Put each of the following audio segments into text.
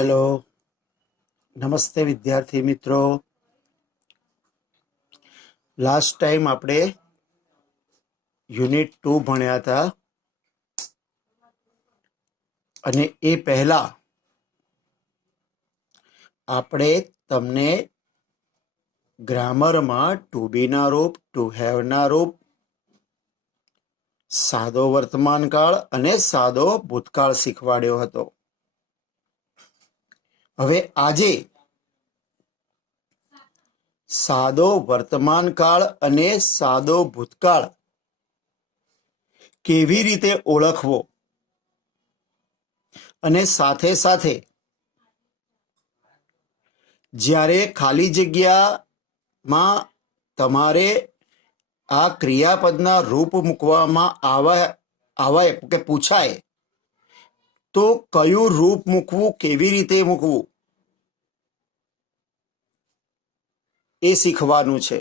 Hello, नमस्ते विद्यार्थी मित्रों। लास्ट टाइम આપણે યુનિટ 2 ભણ્યા હતા અને એ પહેલા આપણે તમને ગ્રામરમાં ટુ બી ના રૂપ, ટુ હેવ ના રૂપ, સાદો વર્તમાનકાળ અને સાદો ભૂતકાળ શીખવાડ્યો હતો. હવે આજે સાદો વર્તમાનકાળ અને સાદો ભૂતકાળ કેવી રીતે ઓળખવો અને સાથે સાથે જ્યારે ખાલી જગ્યામાં તમારે આ ક્રિયાપદના રૂપ મૂકવામાં આવે કે પૂછાય તો કયું રૂપ મૂકવું, કેવી રીતે મૂકવું એ શીખવાનું છે.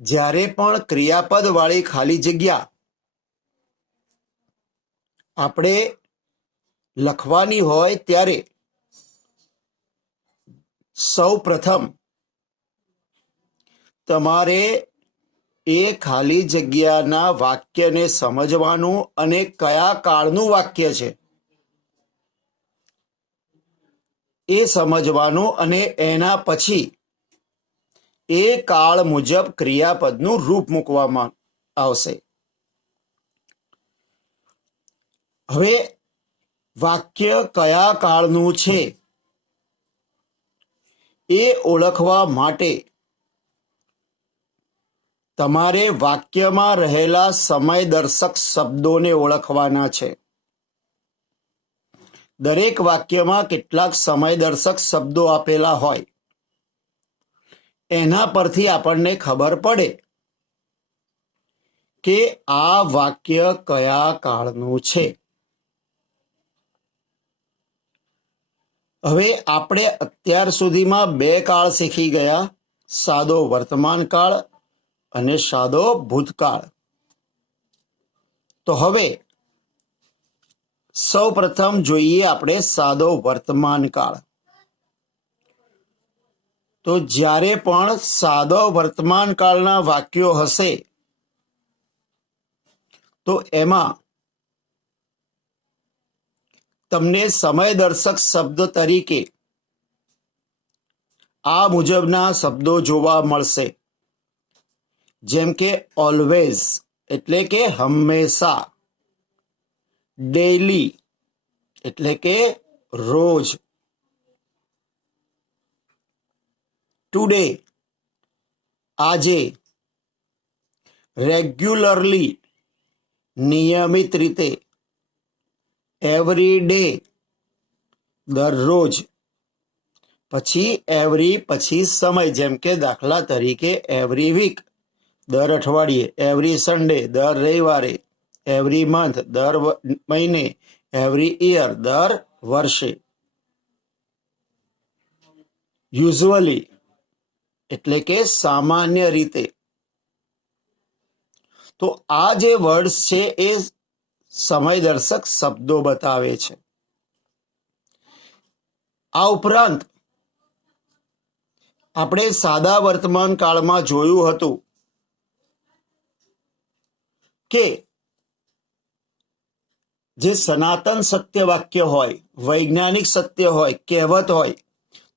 જ્યારે પણ ક્રિયાપદ વાળી ખાલી જગ્યા આપણે લખવાની હોય ત્યારે સૌ પ્રથમ તમારે એ ખાલી જગ્યાના વાક્યને સમજવાનું અને કયા કાળનું વાક્ય છે એ સમજવાનું અને એના પછી એ કાળ મુજબ ક્રિયાપદનું રૂપ મૂકવામાં આવશે. હવે વાક્ય કયા કાળનું છે એ ઓળખવા માટે તમારે વાક્યમાં રહેલા સમયદર્શક શબ્દોને ઓળખવાના છે. દરેક વાક્યમાં કેટલાક સમયદર્શક શબ્દો આપેલા હોય, એના પરથી આપણને ખબર પડે કે આ વાક્ય કયા કાળનું છે. હવે આપણે અત્યાર સુધીમાં બે કાળ શીખી ગયા, સાદો વર્તમાન કાળ અને સાદો ભૂતકાળ. તો હવે સૌ પ્રથમ જોઈએ આપણે સાદો વર્તમાન કાળ. તો જ્યારે પણ સાદો વર્તમાન કાળના વાક્યો હશે તો એમાં તમને સમયદર્શક શબ્દ તરીકે આ મુજબના શબ્દો જોવા મળશે, જેમ કે ઓલવેઝ એટલે કે હંમેશા, ડેઈલી એટલે કે રોજ, ટુડે આજે, રેગ્યુલરલી નિયમિત રીતે, એવરી ડે દરરોજ, પછી એવરી પછી સમય, જેમ કે દાખલા તરીકે એવરી વીક દર અઠવાડિયે, એવરી સન્ડે દર રવિવારે, એવરી મંથ દર મહિને, એવરી યર દર વર્ષે, યુઝ્યુઅલી એટલે કે સામાન્ય રીતે. તો આ જે વર્ડ્સ છે એ સમયદર્શક શબ્દો બતાવે છે. આ ઉપરાંત આપણે સાદા વર્તમાન કાળમાં જોયું હતું કે જે સનાતન સત્ય વાક્ય હોય, વૈજ્ઞાનિક સત્ય હોય, કહેવત હોય,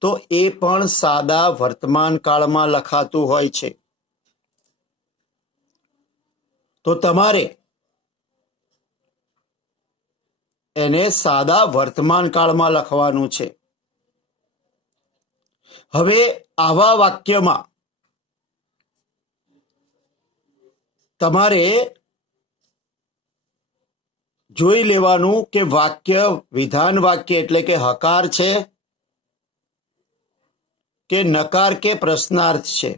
તો એ પણ સાદા વર્તમાન કાળમાં લખાતું હોય છે. તો તમારે એને સાદા વર્તમાન કાળમાં લખવાનું છે. હવે આવા વાક્યમાં તમારે જોઈ લેવાનું કે વાક્ય વિધાન વાક્ય એટલે કે હકાર છે કે નકાર કે પ્રશ્નાર્થ છે.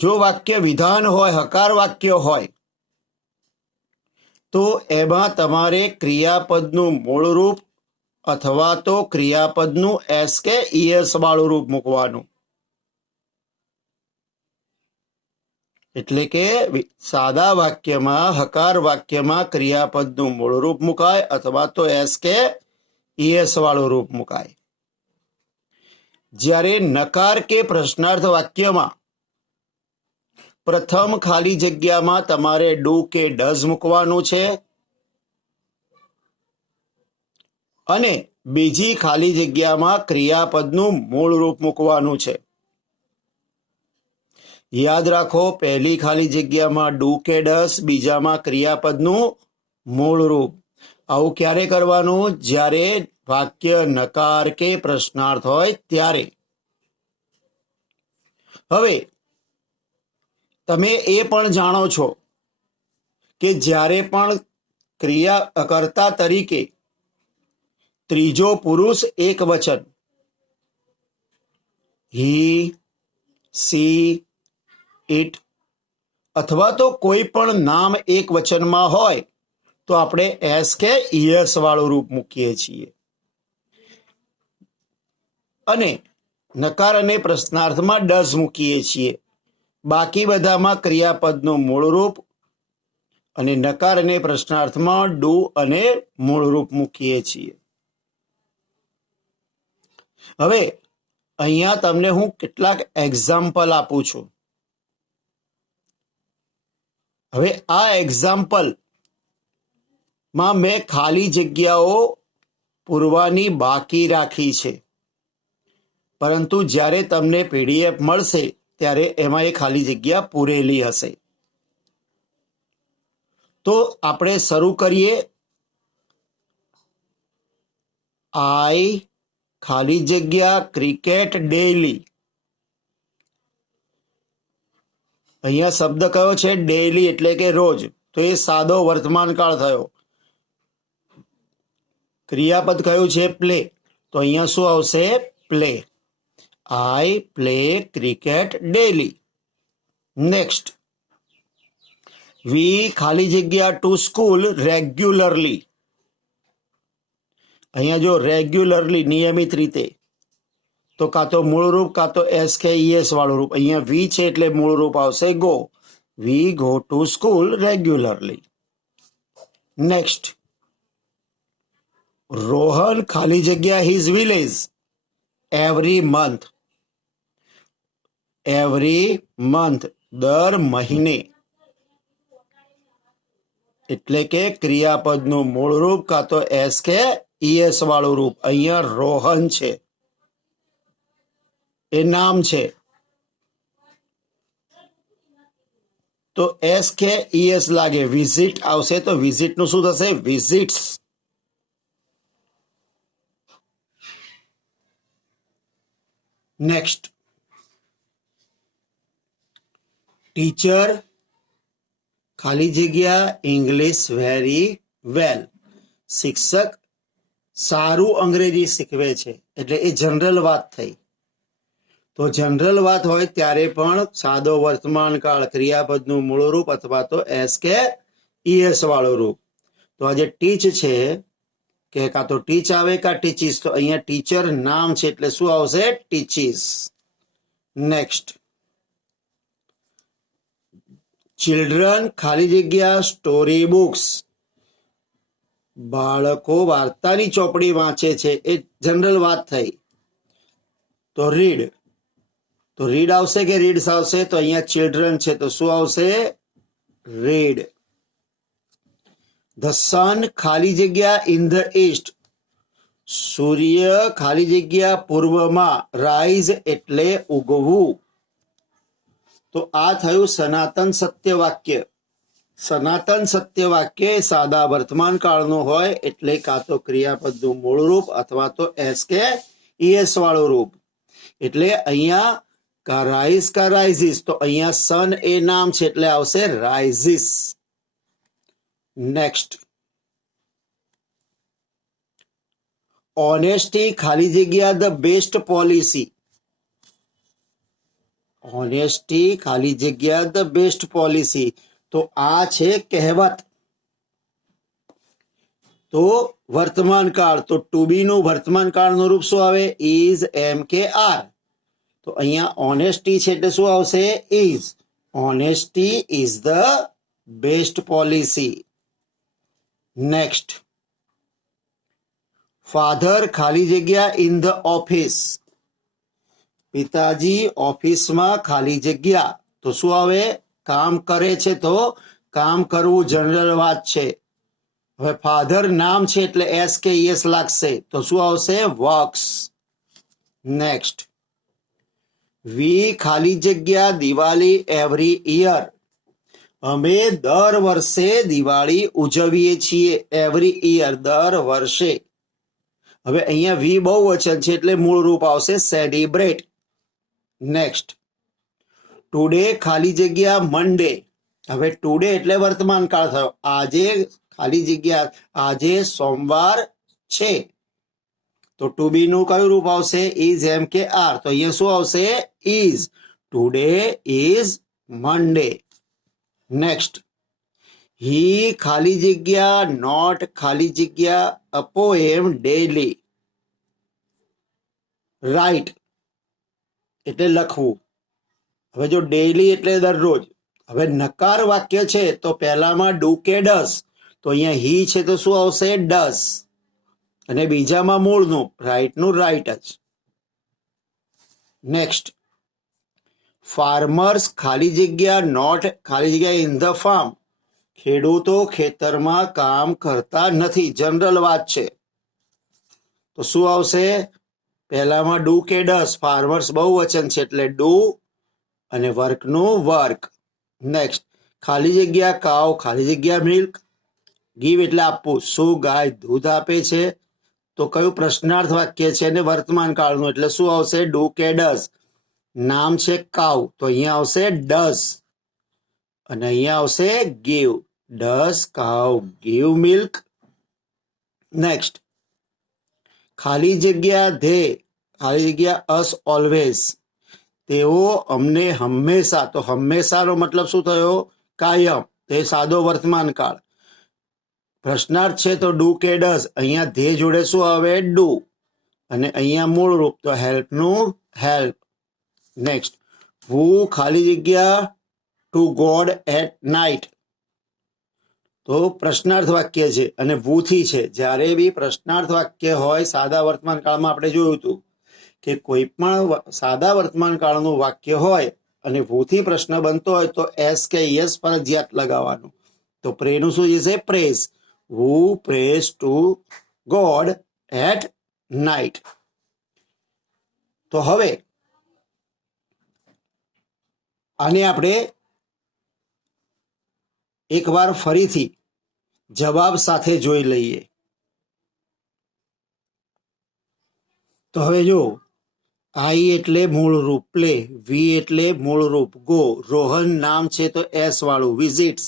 જો વાક્ય વિધાન હોય, હકાર વાક્ય હોય, તો એમાં તમારે ક્રિયાપદનું મૂળ રૂપ અથવા તો ક્રિયાપદનું એસ કે ઈએસ વાળું રૂપ મૂકવાનું. એટલે કે સાદા વાક્યમાં હકાર વાક્યમાં ક્રિયાપદનું મૂળ રૂપ મુકાય અથવા તો એસ કે ઈએસ વાળું રૂપ મુકાય. જ્યારે નકાર કે પ્રશ્નાર્થ વાક્યમાં પ્રથમ ખાલી જગ્યામાં તમારે ડુ કે ડઝ મૂકવાનું છે અને બીજી ખાલી જગ્યામાં ક્રિયાપદનું મૂળ રૂપ મૂકવાનું છે. યાદ રાખો, પહેલી ખાલી જગ્યામાં ડુ કે ડઝ, બીજામાં ક્રિયાપદનું મૂળ રૂપ. આવું ક્યારે કરવાનું? જ્યારે વાક્ય નકાર કે પ્રશ્નાર્થ હોય ત્યારે. હવે તમે એ પણ જાણો છો કે જ્યારે પણ ક્રિયા કર્તા તરીકે ત્રીજો પુરુષ એક વચન હી, સી, ઇટ અથવા તો કોઈ પણ નામ એક વચનમાં હોય તો આપણે એસ કે ઈએસ વાળું રૂપ મૂકીએ છીએ અને નકાર અને પ્રશ્નાર્થમાં ડઝ મૂકીએ છીએ. બાકી બધામાં ક્રિયાપદનું મૂળ રૂપ અને નકાર અને પ્રશ્નાર્થમાં ડુ અને મૂળ રૂપ મૂકીએ છીએ. હવે અહીંયા તમને હું કેટલાક એક્ઝામ્પલ આપું છું. હવે આ એક્ઝામ્પલ માં મેં ખાલી જગ્યાઓ પૂરવાની બાકી રાખી છે, પરંતુ જ્યારે તમને પીડીએફ મળશે ત્યારે એમાં એ ખાલી જગ્યા પૂરેલી હશે. તો આપણે શરૂ કરીએ. આઈ ખાલી જગ્યા ક્રિકેટ ડેઈલી. અહીંયા શબ્દ કયો છે? ડેઈલી, એટલે કે રોજ. તો એ સાદો વર્તમાનકાળ થયો. ક્રિયાપદ કયું છે? પ્લે. તો અહીંયા શું આવશે? Play. I play cricket daily. Next, we ખાલી જગ્યા ટુ સ્કૂલ રેગ્યુલરલી. અહીંયા જો રેગ્યુલરલી, નિયમિત રીતે, તો કાં તો મૂળ રૂપ કાં તો એસ કે ઈએસ વાળું રૂપ. અહીંયા વી છે એટલે મૂળ રૂપ આવશે go. We go to school regularly. Next, Rohan ખાલી જગ્યા his village every month. Every month, દર મહિને, એટલે કે ક્રિયાપદનું મૂળ રૂપ કાં તો એસ કે ઈએસ વાળું રૂપ. અહીંયા રોહન છે, એ નામ છે, તો એસ કે ઈએસ લાગે. વિઝિટ આવશે તો વિઝિટ નું શું થશે? વિઝિટ્સ. નેક્સ્ટ, ટીચર ખાલી જગ્યા ઇંગ્લિશ વેરી વેલ. શિક્ષક સારું અંગ્રેજી શીખવે છે, એટલે એ જનરલ વાત થઈ. તો જનરલ વાત હોય ત્યારે પણ સાદો વર્તમાન કાળ, ક્રિયાપદનું મૂળ રૂપ અથવા તો એસ કે ઈએસ વાળું રૂપ. તો આજે ટીચ છે કે કાં તો ટીચ આવે કાં ટીચીસ. તો અહીંયા ટીચર નામ છે એટલે શું આવશે? ટીચીસ. નેક્સ્ટ, ચિલ્ડ્રન ખાલી જગ્યા સ્ટોરી બુક્સ. બાળકો વાર્તાની ચોપડી વાંચે છે, એ જનરલ વાત થઈ. તો રીડ. તો રીડ આવશે કે રીડ્સ આવશે? તો અહીંયા ચિલ્ડ્રન છે તો શું આવશે? રીડ. ધ સન ખાલી જગ્યા ઇન ધ ઈસ્ટ. સૂર્ય ખાલી જગ્યા પૂર્વમાં, રાઈઝ એટલે ઉગવું. તો આ થયું સનાતન સત્ય વાક્ય. સનાતન સત્ય વાક્ય સાદા વર્તમાન કાળનું હોય એટલે કાં તો ક્રિયાપદનું મૂળ રૂપ અથવા તો એસ કે ઈએસ વાળું રૂપ. એટલે અહીંયા કા રાઈઝ કા રાઇઝિસ. તો અહીંયા સન એ નામ છે એટલે આવશે રાઇઝિસ. નેક્સ્ટ, ઓનેસ્ટી ખાલી જગ્યા ધ બેસ્ટ પોલિસી. ઓનેસ્ટી ખાલી જગ્યા ધ બેસ્ટ પોલિસી. તો આ છે કહેવત. તો વર્તમાન કાળ, તો ટુ બી નું વર્તમાન કાળનું રૂપ શું આવે? ઇઝ, એમ કે આર. તો અહીંયા ઓનેસ્ટી છે એટલે શું આવશે? Is. Honesty is the best policy. Next. Father ખાલી જગ્યા in the office. પિતાજી ઓફિસમાં ખાલી જગ્યા. તો શું આવે? કામ કરે છે તો કામ કરવું જનરલ વાત છે. હવે ફાધર નામ છે એટલે એસ કે એસ લાગશે તો શું આવશે? વર્ક્સ. નેક્સ્ટ. વી ખાલી જગ્યા દિવાળી એવરી યર. અમે દર વર્ષે દિવાળી ઉજવીએ છીએ. એવરી યર, દર વર્ષે. હવે અહીંયા વી બહુવચન છે એટલે મૂળ રૂપ આવશે સેલિબ્રેટ. નેક્સ્ટ. ટુડે ખાલી જગ્યા મંડે. હવે ટુડે એટલે વર્તમાન કાળ થયો. આજે ખાલી જગ્યા આજે સોમવાર છે તો ટુ બી નું કયું રૂપ આવશે? ઇઝ એમ કે આર. તો અહીંયા શું આવશે? Is. Today is Monday. Next. He ખાલી જગ્યા નોટ ખાલી જગ્યા અ પોએમ ડેલી. રાઇટ એટલે લખવું. હવે જો ડેલી એટલે દરરોજ. હવે નકાર વાક્ય છે તો પહેલામાં ડુ કે ડસ. તો અહીંયા હી છે તો શું આવશે? ડસ. અને બીજામાં મૂળનું રાઇટનું રાઇટ જ. નેક્સ્ટ. ફાર્મર્સ ખાલી જગ્યા નોટ ખાલી જગ્યા ઇન ધ ફાર્મ. ખેડૂતો ખેતરમાં કામ કરતા નથી. જનરલ વાત છે તો શું આવશે? પહેલામાં ડુ કે ડસ. ફાર્મર્સ બહુવચન છે એટલે ડુ અને વર્કનું વર્ક. નેક્સ્ટ. ખાલી જગ્યા કાવ ખાલી જગ્યા મિલ્ક. ગીવ એટલે આપવું. શું ગાય દૂધ આપે છે? તો કયું પ્રશ્નાર્થ વાક્ય છે અને વર્તમાન કાળનું એટલે શું આવશે? ડુ કે ડસ. નામ છે કાવ તો અહીંયા આવશે ડઝ અને અહીંયા આવશે ગીવ. ડઝ કાવ ગીવ મિલ્ક. નેક્સ્ટ. ખાલી જગ્યા ધે ખાલી જગ્યા અસ ઓલવેઝ. તેઓ અમને હંમેશા. તો હંમેશાનો મતલબ શું થયો? કાયમ. તે સાદો વર્તમાન કાળ. પ્રશ્નાર્થ છે તો ડુ કે ડઝ. અહીંયા ધે જોડે શું આવે? ડુ અને અહીંયા મૂળ રૂપ તો હેલ્પનું હેલ્પ. નેક્સ્ટ. હુ ખાલી જગ્યા ટુ ગોડ એટ નાઇટ. તો પ્રશ્નાર્થ વાક્ય છે અને વૂથી છે. જ્યારે બી પ્રશ્નાર્થ વાક્ય હોય સાદા વર્તમાન કાળમાં આપણે જોયું હતું કે કોઈ પણ સાદા વર્તમાન કાળનું વાક્ય હોય અને વૂથી પ્રશ્ન બનતો હોય તો એસ કે યસ ફરજિયાત લગાવવાનું. તો પ્રેનું શું છે? Prays. Who prays to God at night. તો હવે આને આપણે એકવાર ફરીથી જવાબ સાથે જોઈ લઈએ. તો હવે જો આઈ એટલે મૂળ રૂપ પ્લે. વી એટલે મૂળ રૂપ ગો. રોહન નામ છે તો એસ વાળું વિઝિટ્સ.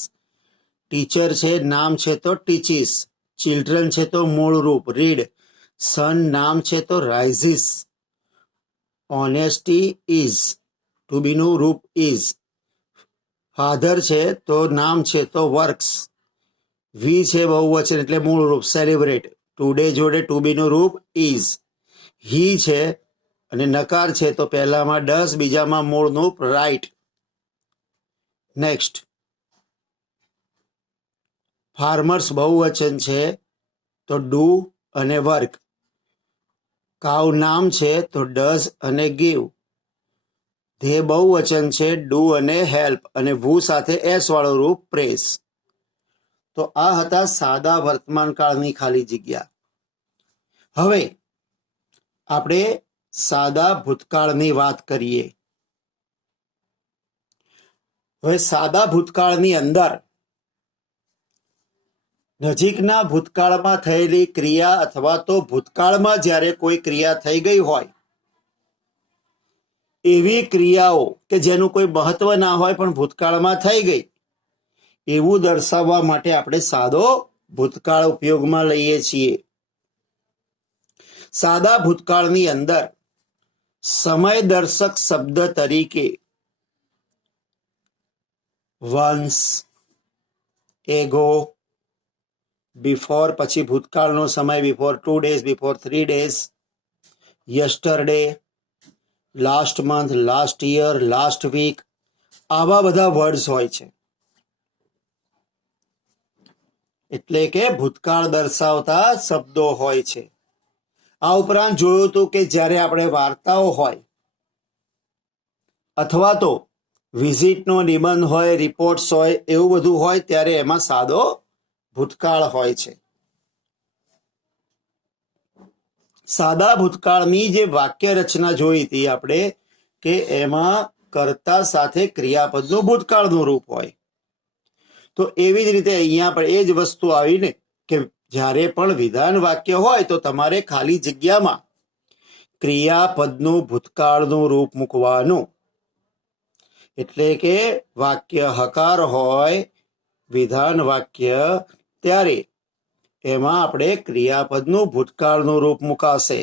ટીચર છે નામ છે તો ટીચીસ. ચિલ્ડ્રન છે તો મૂળ રૂપ રીડ. સન નામ છે તો રાઇઝિસ. ઓનેસ્ટી ઇઝ ટુ બી નું રૂપ ઇઝ. ફાધર છે તો નામ છે તો વર્ક્સ. વી છે બહુવચન એટલે મૂળ રૂપ સેલિબ્રેટ. ટુડે જોડે ટુ બી નું રૂપ ઇઝ. હી છે અને નકાર છે તો પહેલામાં ડસ બીજામાં મૂળનું રાઇટ. નેક્સ્ટ. ફાર્મર્સ બહુવચન છે તો ડુ અને વર્ક. કાવ નામ છે તો ડઝ અને ગીવ. ધે બહુવચન છે ડુ અને હેલ્પ અને વુ સાથે એસ વાળું રૂપ પ્રેસ. તો આ હતા સાદા વર્તમાન કાળની ખાલી જગ્યા. હવે આપણે સાદા ભૂતકાળની વાત કરીએ. હવે સાદા ભૂતકાળની અંદર નજીકના ભૂતકાળમાં થયેલી ક્રિયા અથવા તો ભૂતકાળમાં જ્યારે કોઈ ક્રિયા થઈ ગઈ હોય એવી ક્રિયાઓ કે જેનું કોઈ મહત્વ ના હોય પણ ભૂતકાળમાં થઈ ગઈ એવું દર્શાવવા માટે આપણે સાદો ભૂતકાળ ઉપયોગમાં લઈએ છીએ. સાદા ભૂતકાળની અંદર સમય દર્શક શબ્દ તરીકે વન્સ, એગો, બિફોર પછી ભૂતકાળનો સમય before 2 days, before 3 days, yesterday, last month, last year, last week આવા બધા વર્ડ્સ હોય છે, એટલે કે ભૂતકાળ દર્શાવતા શબ્દો હોય છે. આ ઉપરાંત જોયું હતું કે જ્યારે આપણે વાર્તાઓ હોય અથવા તો વિઝિટનો નિબંધ હોય, રિપોર્ટ્સ હોય, એવું બધું હોય ત્યારે એમાં સાદો ભૂતકાળ હોય છે. સાદા ભૂતકાળની જે વાક્ય રચના જોઈ હતી આપણે કે એમાં કર્તા સાથે ક્રિયાપદનું ભૂતકાળનું રૂપ હોય, તો એવી જ રીતે અહીંયા પણ એ જ વસ્તુ આવીને કે જ્યારે પણ વિધાન વાક્ય હોય તો તમારે ખાલી જગ્યામાં ક્રિયાપદનું ભૂતકાળનું રૂપ મૂકવાનું. એટલે કે વાક્ય હકાર હોય, વિધાન વાક્ય, ત્યારે એમાં આપણે ક્રિયાપદનું ભૂતકાળનું રૂપ મુકાશે.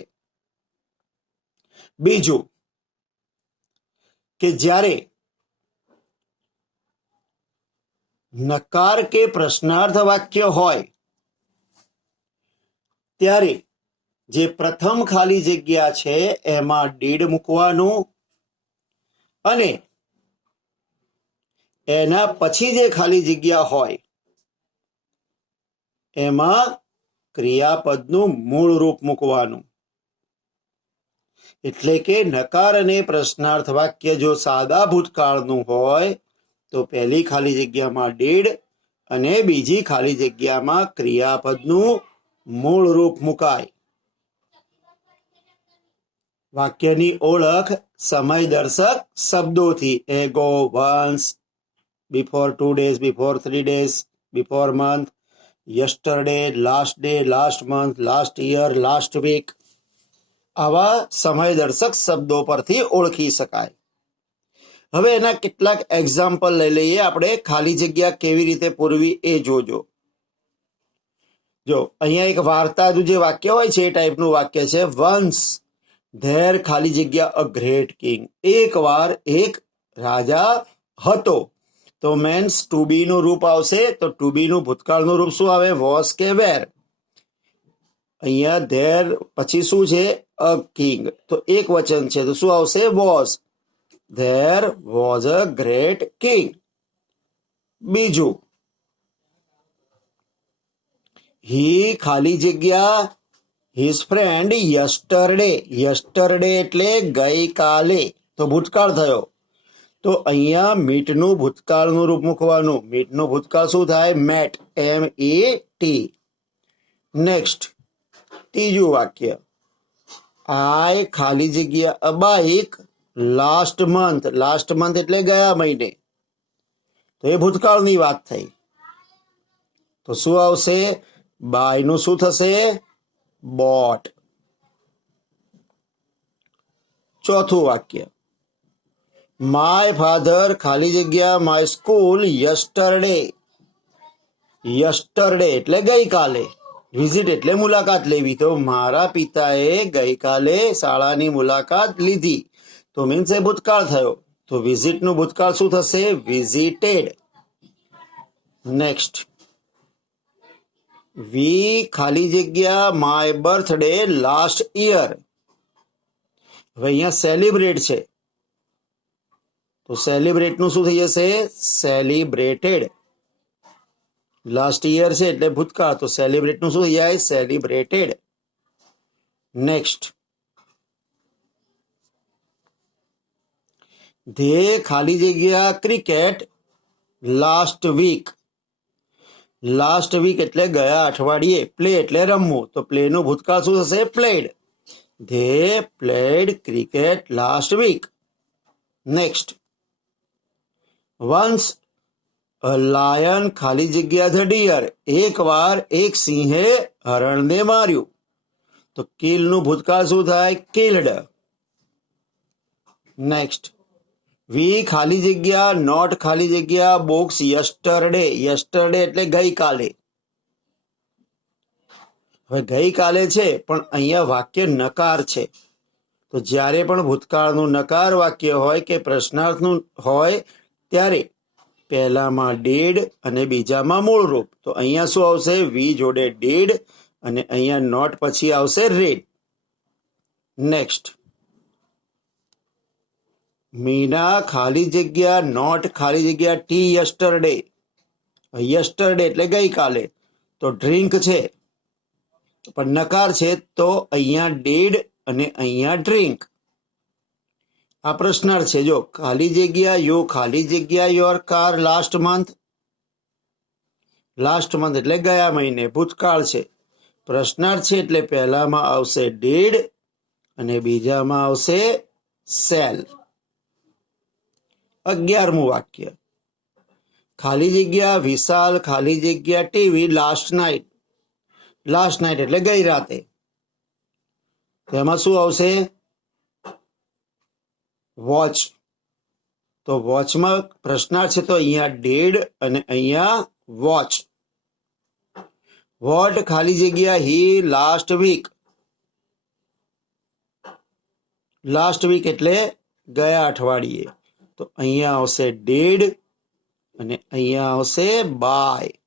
બીજું કે જ્યારે નકાર કે પ્રશ્નાર્થ વાક્ય હોય ત્યારે જે પ્રથમ ખાલી જગ્યા છે એમાં ડીડ મૂકવાનું અને એના પછી જે ખાલી જગ્યા હોય એમાં ક્રિયાપદનું મૂળ રૂપ મૂકવાનું. એટલે કે નકાર અને પ્રશ્નાર્થ વાક્ય જો સાદા ભૂતકાળનું હોય તો પહેલી ખાલી જગ્યામાં ડીડ અને બીજી ખાલી જગ્યામાં ક્રિયાપદનું મૂળ રૂપ મુકાય. વાક્યની ઓળખ સમયદર્શક શબ્દોથી ago, once, before 2 days, before 3 days, before month, yesterday, last day, last month, last year, last week, આવા સમયદર્શક શબ્દો પરથી ઓળખી શકાય. હવે એના કેટલાક એક્ઝામ્પલ લઈ લઈએ. આપણે ખાલી જગ્યા કેવી રીતે પૂરવી એ જોજો. જો અહીંયા એક વાર્તાનું જે વાક્ય હોય છે એ ટાઈપનું વાક્ય છે. વન્સ ધેર ખાલી જગ્યા અ ગ્રેટ કિંગ. એક વાર એક રાજા હતો. તો મેન્સ ટુ બી નું રૂપ આવશે. તો ટુ બી નું ભૂતકાળનું રૂપ શું આવે? વોઝ કે વેર. અહીંયા ધેર પછી શું છે? અ કિંગ. તો એક વચન છે તો શું આવશે? Was. There was a great king. બીજું, હી ખાલી જગ્યા હિઝ ફ્રેન્ડ યસ્ટરડે. યસ્ટરડે એટલે ગઈકાલે, તો ભૂતકાળ થયો. તો અહીંયા મીટનું ભૂતકાળનું રૂપ મૂકવાનું. મીટનું ભૂતકાળ શું થાય? Mat, MET. નેક્સ્ટ, ત્રીજું વાક્ય, આઈ ખાલી જગ્યા અ bike last month. Last month એટલે ગયા મહિને, તો એ ભૂતકાળની વાત થઈ. તો શું આવશે? બાયનું શું થશે? બોટ. ચોથું વાક્ય, માય ફાધર ખાલી જગ્યા માય સ્કૂલ યસ્ટરડે. યસ્ટરડે એટલે ગઈકાલે. વિઝિટ એટલે મુલાકાત લેવી. તો મારા પિતાએ ગઈકાલે શાળાની મુલાકાત લીધી. તો મીન્સ એ ભૂતકાળ થયો. તો વિઝિટનું ભૂતકાળ શું થશે? વિઝિટેડ. નેક્સ્ટ, વી ખાલી જગ્યા માય બર્થડે લાસ્ટ યર. હવે અહીંયા સેલિબ્રેટ છે તો સેલિબ્રેટનું શું થઈ જશે? સેલિબ્રેટેડ. લાસ્ટ યર છે એટલે ભૂતકાળ, તો સેલિબ્રેટનું શું થઈ જાય? સેલિબ્રેટેડ. નેક્સ્ટ, ધે ખાલી જગ્યા cricket last week. Last week એટલે ગયા અઠવાડિયે. પ્લે એટલે રમવું, તો પ્લેનું ભૂતકાળ શું થશે? Played. They played cricket last week. Next, once a lion ખાલી જગ્યા ધ ડિયર. એક વાર એક સિંહે હરણને માર્યું. તો કિલનું ભૂતકાળ શું થાય? કિલ્ડ. નેક્સ્ટ, વી ખાલી જગ્યા નોટ ખાલી જગ્યા બુક્સ યસ્ટરડે. યસ્ટરડે એટલે ગઈકાલે. હવે ગઈકાલે છે પણ અહીંયા વાક્ય નકાર છે. તો જ્યારે પણ ભૂતકાળનું નકાર વાક્ય હોય કે પ્રશ્નાર્થનું હોય ત્યારે પહેલામાં ડીડ અને બીજામાં મૂળ રૂપ. તો અહીંયા શું આવશે? વી જોડે ડીડ અને અહીંયા નોટ પછી આવશે રેડ. નેક્સ્ટ, મીના ખાલી જગ્યા નોટ ખાલી જગ્યા ટી યસ્ટરડે. યસ્ટરડે એટલે ગઈકાલે, તો ડ્રિંક છે પણ નકાર છે, તો અહીંયા ડીડ અને અહીંયા ડ્રિંક. આ પ્રશ્નાર્થ છે. જો ખાલી જગ્યા યુ ખાલી જગ્યા your car last month. Last month એટલે ગયા મહિને, ભૂતકાળ છે. પ્રશ્નાર્થ છે એટલે પહેલામાં આવશે ડીડ અને બીજામાં આવશે સેલ. 11મું વાક્ય, ખાલી જગ્યા વિશાલ ખાલી જગ્યા TV last night. Last night એટલે ગઈ રાતે. તેમાં શું આવશે? વોચ. તો વોચમાં પ્રશ્નાર્થ છે, તો અહીંયા ડેડ અને અહીંયા વોચ. વોટ ખાલી જગ્યા હી લાસ્ટ વીક. લાસ્ટ વીક એટલે ગયા અઠવાડિયે, તો અહીંયા આવશે ડેડ અને અહીંયા આવશે બાય.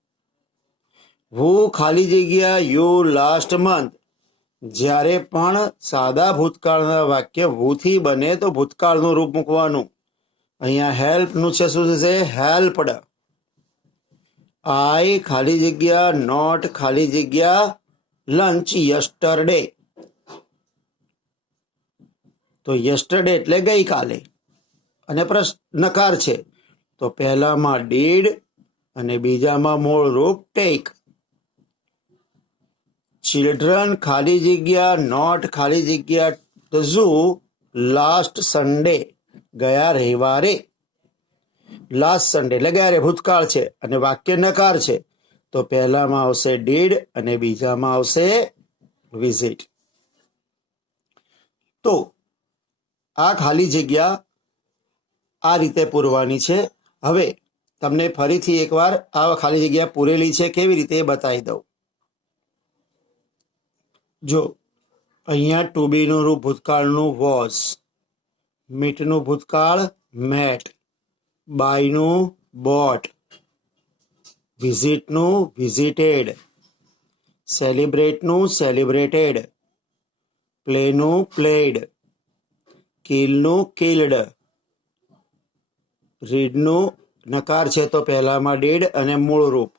હું ખાલી જગ્યા યુ લાસ્ટ મંથ. જ્યારે પણ સાદા ભૂતકાળના વાક્ય વૂથી બને તો ભૂતકાળનું રૂપ મૂકવાનું. અહીંયા હેલ્પનું છે, શું થશે? હેલ્પડ. આઈ ખાલી જગ્યા નોટ ખાલી જગ્યા લંચ યસ્ટરડે. તો યસ્ટરડે એટલે ગઈકાલે અને નકાર છે, તો પહેલામાં ડીડ અને બીજામાં મૂળ રૂપ ટેક. ચિલ્ડ્રન ખાલી જગ્યા નોટ ખાલી જગ્યા ધ ઝૂ લાસ્ટ સન્ડે. ગયા રવિવારે. લાસ્ટ સન્ડે એટલે ગયા ભૂતકાળ છે અને વાક્ય નકાર છે, તો પહેલામાં આવશે ડીડ અને બીજામાં આવશે વિઝિટ. તો આ ખાલી જગ્યા આ રીતે પૂરવાની છે. હવે તમને ફરીથી એકવાર આ ખાલી જગ્યા પૂરેલી છે કેવી રીતે એ બતાવી દઉં. જો અહીંયા ટુ બીનું રૂપ ભૂતકાળનું વોઝ, મીટનું ભૂતકાળ મેટ, બાયનું બોટ, વિઝિટનું વિઝિટેડ, સેલિબ્રેટનું સેલિબ્રેટેડ, પ્લેનું પ્લેડ, કિલનું કિલ્ડ, રીડનું નકાર છે, તો પહેલામાં ડીડ અને મૂળ રૂપ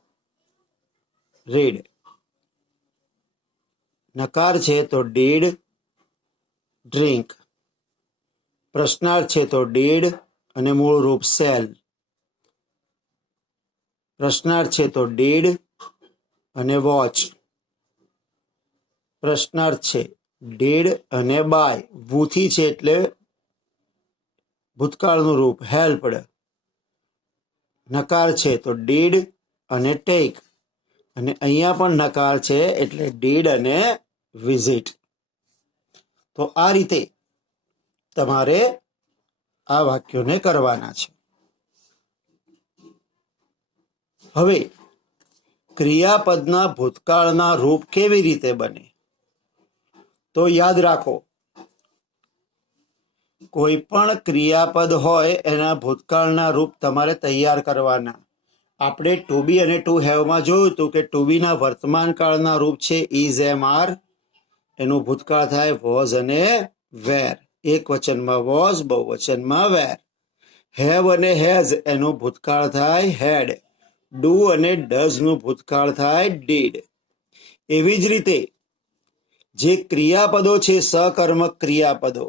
રીડ. નકાર છે તો ડીડ ડ્રિંક. પ્રશ્નાર્થ છે તો ડીડ અને મૂળ રૂપ સેલ. પ્રશ્નાર્થ છે તો ડીડ અને વોચ. પ્રશ્નાર્થ છે ડીડ અને બાય. વૂથી છે એટલે ભૂતકાળનું રૂપ હેલ્પડ. નકાર છે તો ડીડ અને ટેક અને અહીંયા પણ નકાર છે એટલે ડીડ અને વિઝિટ. તો આ રીતે તમારે આ વાક્યોને કરવાના છે. હવે ક્રિયાપદના ભૂતકાળના રૂપ કેવી રીતે બને? તો યાદ રાખો, કોઈ પણ ક્રિયાપદ હોય એના ભૂતકાળના રૂપ તમારે તૈયાર કરવાના. આપણે ટુ બી અને ટુ હેવમાં જોયું હતું કે ટુ બીના વર્તમાન કાળના રૂપ છે ઇઝ, એમ, આર. એનું ભૂતકાળ થાય વોઝ અને વેર. એક વચનમાં વોઝ, બહુવચનમાં વેર. હેવ અને હેઝ એનું ભૂતકાળ થાય હેડ. ડુ અને ડઝનું ભૂતકાળ થાય ડીડ. એવી જ રીતે જે ક્રિયાપદો છે સકર્મક ક્રિયાપદો,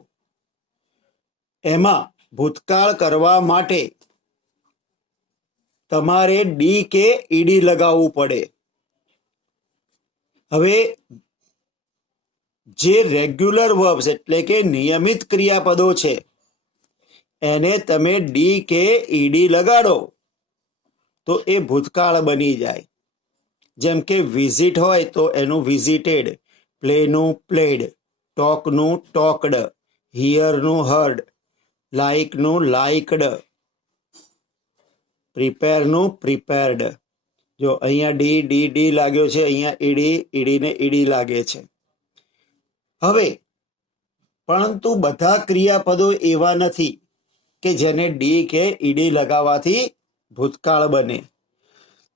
એમાં ભૂતકાળ કરવા માટે તમારે ડી કે ઈડી લગાવવું પડે. હવે જે રેગ્યુલર વર્બ્સ એટલે કે નિયમિત ક્રિયાપદો છે એને તમે ડી કે ઈડી લગાડો તો એ ભૂતકાળ બની જાય. જેમ કે વિઝિટ હોય તો એનું વિઝિટેડ, પ્લેનું પ્લેડ, ટોકનું ટોકડ, હિયરનું હર્ડ, લાઇકનું લાઇકડ, પ્રિપેરનું પ્રિપેર્ડ. જો અહીંયા ડી ડી ડી લાગ્યો છે, અહીંયા ઈડી ઈડીને ઈડી લાગે છે. હવે પરંતુ બધા ક્રિયાપદો એવા નથી કે જેને ડી કે ઈડી લગાવવાથી ભૂતકાળ બને.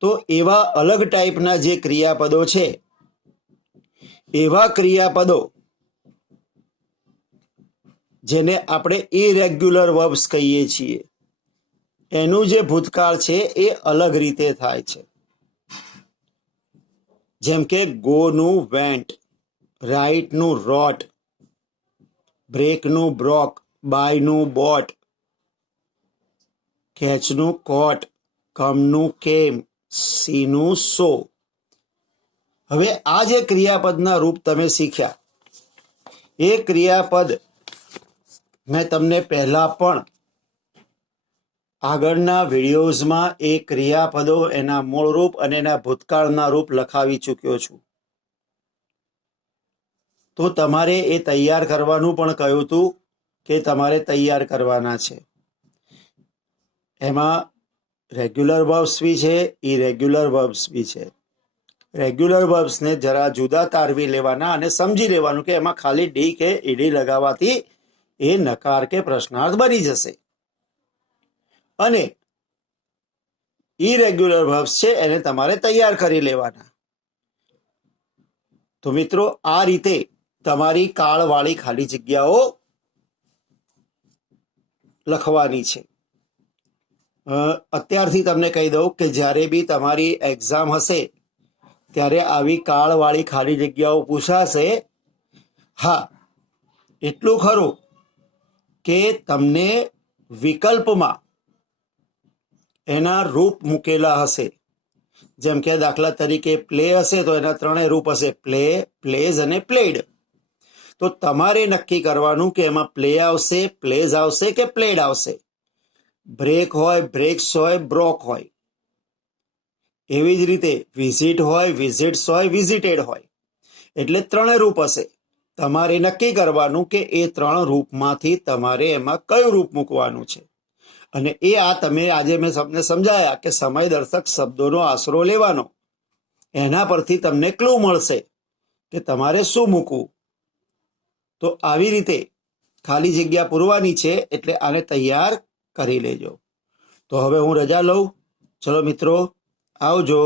તો એવા અલગ ટાઈપના જે ક્રિયાપદો છે એવા ક્રિયાપદો જેને આપણે ઇરેગ્યુલર વર્બ્સ કહીએ છીએ, એનું જે ભૂતકાળ છે એ અલગ રીતે થાય છે. જેમ કે ગોનું વેન્ટ, રાઇટનું રોટ, બ્રેકનું બ્રોક, બાયનું બોટ, કેચનું કોટ, કમનું કેમ, સીનું સો. હવે આ જે ક્રિયાપદના રૂપ તમે શીખ્યા, એ ક્રિયાપદ મેં તમને પહેલા પણ આગળના વિડીયોઝમાં એ ક્રિયાપદો, એના મૂળ રૂપ અને એના ભૂતકાળના રૂપ લખાવી ચૂક્યો છું. તો તમારે એ તૈયાર કરવાનું પણ કહ્યું હતું કે તમારે તૈયાર કરવાના છે. એમાં રેગ્યુલર વર્બ્સ બી છે, ઇરેગ્યુલર વર્બ્સ બી છે. રેગ્યુલર વર્બ્સને જરા જુદા તારવી લેવાના અને સમજી લેવાનું કે એમાં ખાલી ડી કે ઈડી લગાવવાથી એ નકાર કે પ્રશ્નાર્થ બની જશે. અને ઇરેગ્યુલર વર્બ્સ છે એને તમારે તૈયાર કરી લેવાના. તો મિત્રો, આ રીતે તમારી કાળવાળી ખાલી જગ્યાઓ લખવાની છે. અત્યારથી તમને કહી દઉં કે જ્યારે બી તમારી એક્ઝામ હશે ત્યારે આવી કાળવાળી ખાલી જગ્યાઓ પૂછાશે. હા, એટલું ખરું કે તમને વિકલ્પમાં એના રૂપ મૂકેલા હશે. જેમ કે દાખલા તરીકે પ્લે હશે તો એના ત્રણેય રૂપ હશે, પ્લે, પ્લેઝ અને પ્લેડ. તો તમારે નક્કી કરવાનું કે એમાં પ્લે આવશે, પ્લેઝ આવશે કે પ્લેડ આવશે. બ્રેક હોય, બ્રેક્સ હોય, બ્રોક હોય. એવી જ રીતે વિઝિટ હોય, વિઝિટ્સ હોય, વિઝિટેડ હોય. એટલે ત્રણેય રૂપ હશે. તમારે નક્કી કરવાનું કે એ ત્રણ રૂપમાંથી તમારે એમાં કયું રૂપ મૂકવાનું છે. અને એ આ તમે આજે મેં તમને સમજાયા કે સમયદર્શક શબ્દોનો આશરો લેવાનો, એના પરથી તમને ક્લુ મળશે કે તમારે શું મૂકવું. તો આવી રીતે ખાલી જગ્યા પૂરવાની છે, એટલે આને તૈયાર કરી લેજો. તો હવે હું રજા લઉં. ચલો મિત્રો, આવજો.